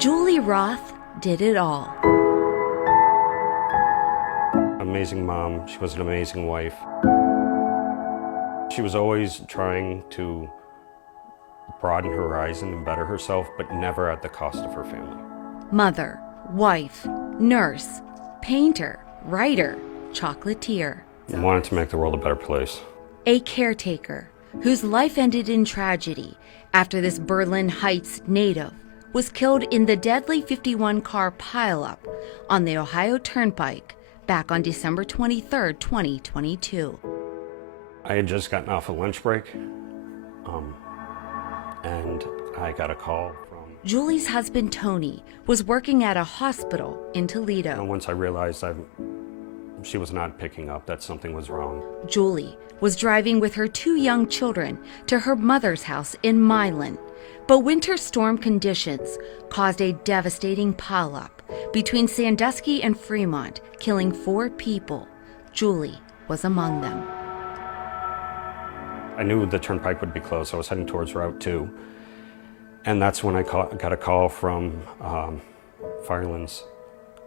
Julie Roth did it all. Amazing mom. She was an amazing wife. She was always trying to broaden her horizon and better herself, but never at the cost of her family. Mother, wife, nurse, painter, writer, chocolatier. I wanted to make the world a better place. A caretaker whose life ended in tragedy after this Berlin Heights native was killed in the deadly 51-car pileup on the Ohio Turnpike back on December 23, 2022. I had just gotten off a lunch break, and I got a call from... Julie's husband, Tony, was working at a hospital in Toledo. And once I realized she was not picking up, that something was wrong. Julie was driving with her 2 young children to her mother's house in Milan, but winter storm conditions caused a devastating pileup between Sandusky and Fremont, killing 4 people. Julie was among them. I knew the Turnpike would be closed, so I was heading towards Route 2. And that's when I got a call from Firelands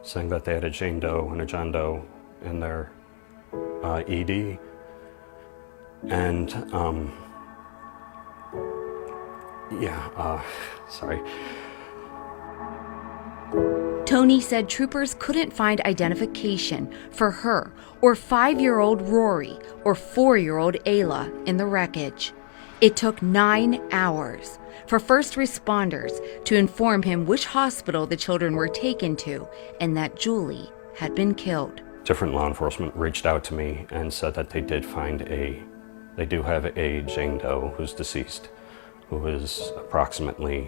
saying that they had a Jane Doe and a John Doe in their ED. And sorry. Tony said troopers couldn't find identification for her or 5-year-old Rory or 4-year-old Ayla in the wreckage. It took 9 hours for first responders to inform him which hospital the children were taken to and that Julie had been killed. Different law enforcement reached out to me and said that they do have a Jane Doe who's deceased, who is approximately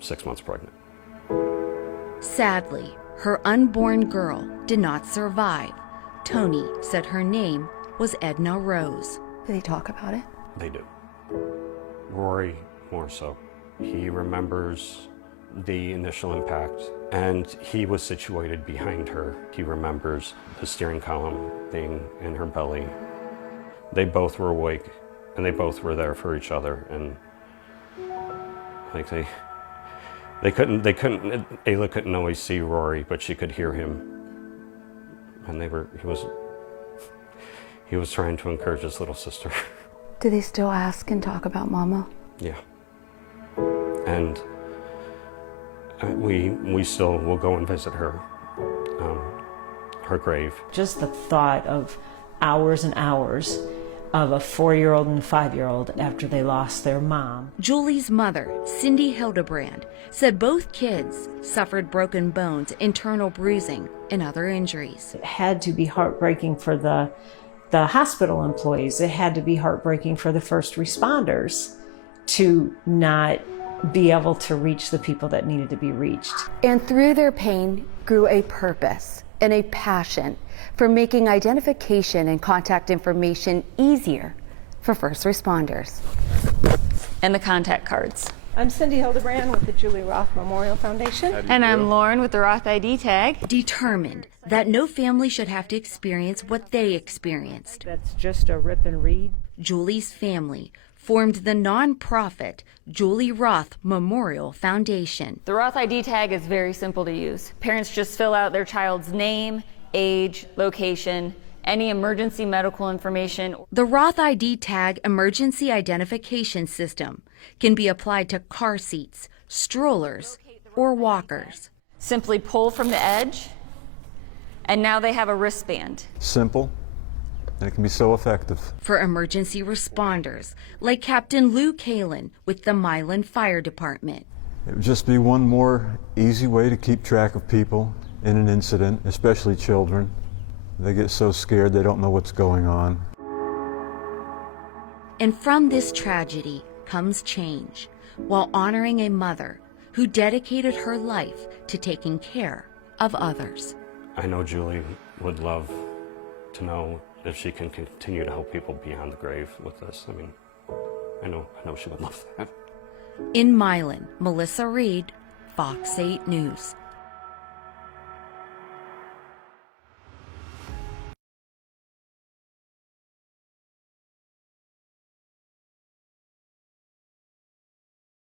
6 months pregnant. Sadly, her unborn girl did not survive. Tony said her name was Edna Rose. Did they talk about it? They do. Rory, more so. He remembers the initial impact, and he was situated behind her. He remembers the steering column being in her belly. They both were awake, and they both were there for each other, and like Ayla couldn't always see Rory, but she could hear him, and he was trying to encourage his little sister. Do they still ask and talk about Mama? Yeah. And we still will go and visit her grave. Just the thought of hours and hours of a 4-year-old and 5-year-old after they lost their mom. Julie's mother, Cindy Hildebrand, said both kids suffered broken bones, internal bruising, and other injuries. It had to be heartbreaking for the hospital employees. It had to be heartbreaking for the first responders to not be able to reach the people that needed to be reached. And through their pain grew a purpose and a passion for making identification and contact information easier for first responders. And the contact cards. I'm Cindy Hildebrand with the Julie Roth Memorial Foundation. And I'm Lauren with the Roth ID tag. Determined that no family should have to experience what they experienced. That's just a rip and read. Julie's family formed the nonprofit Julie Roth Memorial Foundation. The Roth ID tag is very simple to use. Parents just fill out their child's name, age, location, any emergency medical information. The Roth ID tag emergency identification system can be applied to car seats, strollers, or walkers. Simply pull from the edge, and now they have a wristband. Simple, and it can be so effective. For emergency responders, like Captain Lou Kalin with the Milan Fire Department. It would just be one more easy way to keep track of people in an incident, especially children. They get so scared they don't know what's going on. And from this tragedy comes change, while honoring a mother who dedicated her life to taking care of others. I know Julie would love to know if she can continue to help people beyond the grave with this. I mean, I know she would love that. In Milan, Melissa Reed, Fox 8 News.